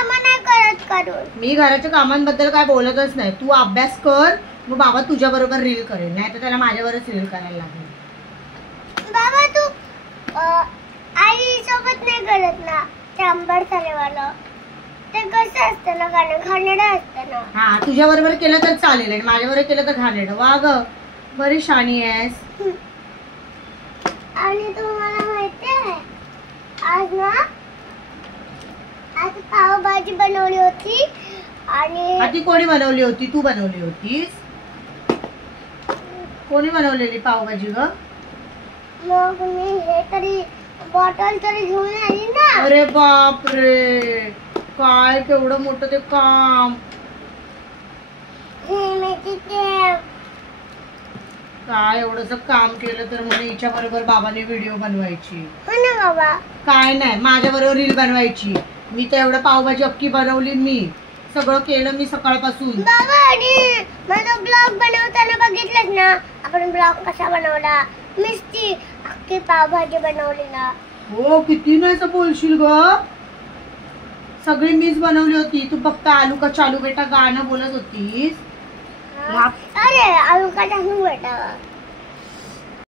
कामं नाही करत करून. मी घराच्या कामांबद्दल काय बोलतच नाही. तू अभ्यास कर, मग बाबा तुझ्या बरोबर रील करेल, नाही तर त्याला माझ्यावरच रील करायला लागेल. बाबा तू आई सोबत नाही करत ना चांबर सालेवाला. ते कसं असतं ना गाणं घाणेरडं असतं ना. हा तुझ्या बरोबर केलं तर चालेल आणि माझ्या बरोबर केलं तर घाणेरडं. वा ग बरी शाणी आहेस. आणि तुम्हाला माहिती आहे आज ना आज पावभाजी बनवली होती आणि आधी कोणी बनवली होती? तू बनवली होतीस? कोणी बनवलेली पावभाजी ग? मग मी हे तरी बॉटल तरी घेऊन आली ना. अरे बापरे, काय केवढं मोठं ते काम. काय एवढंच काम केलं तर म्हणे हिच्या बरोबर बाबाने व्हिडिओ बनवायची. हो ना बाबा. काय नाही, माझ्या बरोबर रील बनवायची. मी तर एवढं पावभाजी अख्खी बनवली. मी सगळं केलं मी सकाळपासून. बाबा आणि माझा ब्लॉग बनवताना बघितलंच ना आपण ब्लॉग कसा बनवला. मिस्टी अख्खी पावभाजी बनवली ना. हो किती नाही असं बोलशील ग. सगळी मीच बनवली होती. तू फक्त आलू का चालू बेटा गाणं बोलत होतीस. अरे आलू का चालू बेटा